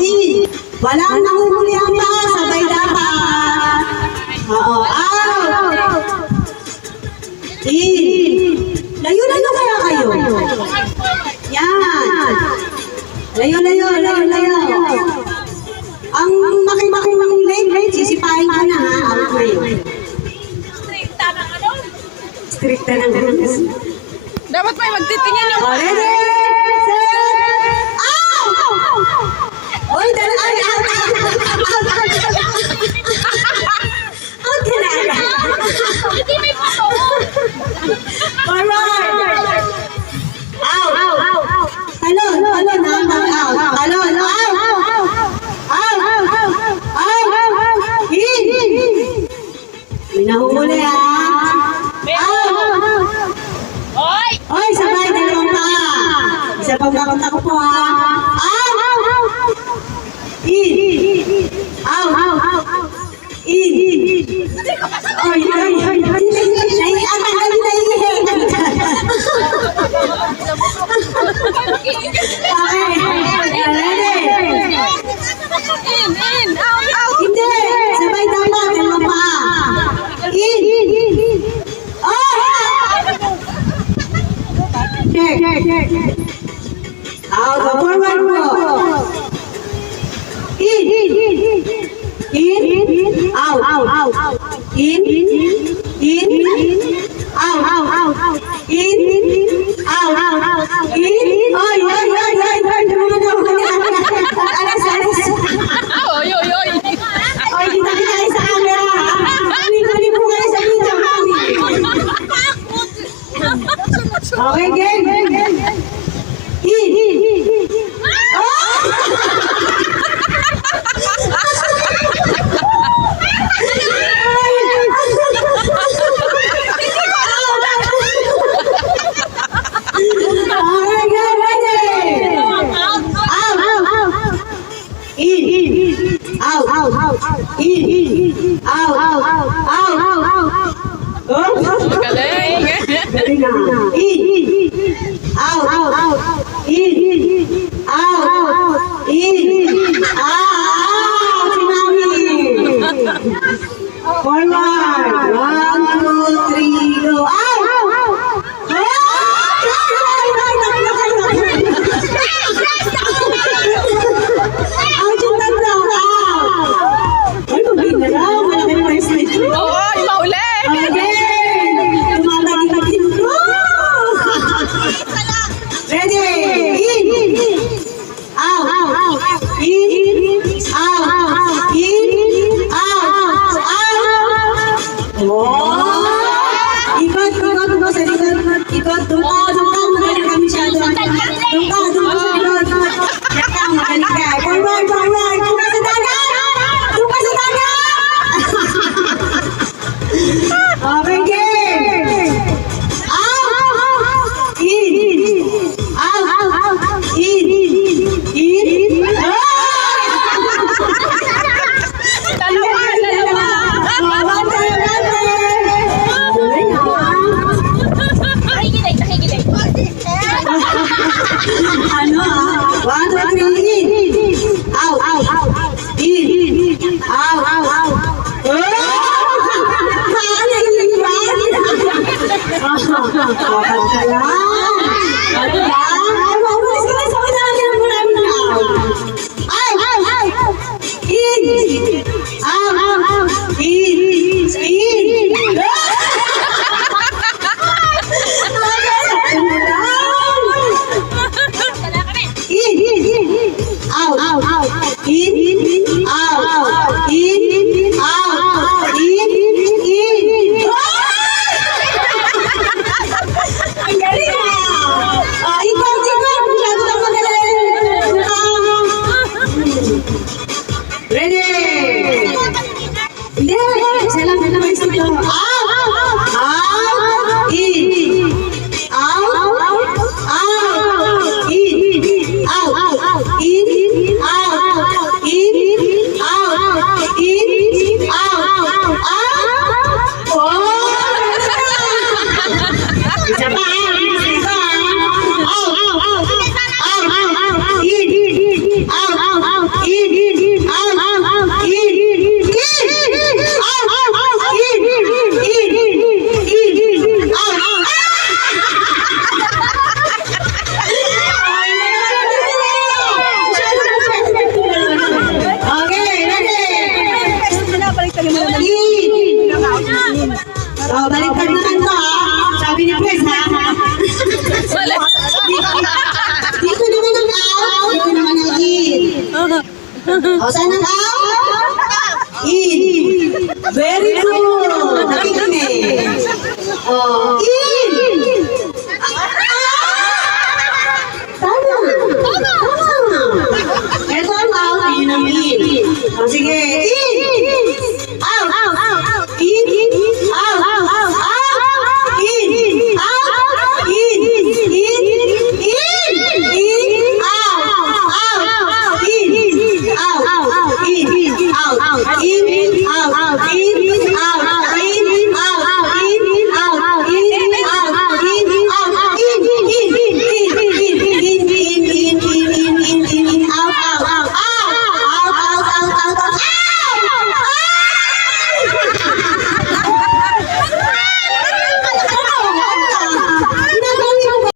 in. Walang nanguhuli ang pa, sabay dapat. Oo, out. In. Layo-layo kaya kayo. Yan. Layo-layo. Ang makimaking ng lane, sisipahin ko na ha. Out na yun. Stricta ng ano. Dapat may magtitingin yung... Ready? Set! Out! Oy, dalaan! Out ka na! Hindi may pato! Alright! Out! Talon ha? Out! Talon! Out! In! May nahuhuli ha! Hoy! Oy, sabay, dalawang pa. Isa pang kakunta ko po ha. Out! In! Out! In! Oy! Okay, ready? In! Out! Hindi! Sabay dapat, dalawang pa. In! Oh! Check. Out, forward mo. In. Out. In. Out. In. Out. In. Oy. Alas. Oy! Oy, kita kayo sa camera. Kunin po kayo sa video, mami. Okay, game. In. O, saan ang out? In. Very good. Nakikinig. O, in. Tama. Tama. Ito ang out, yun ang in. O, sige.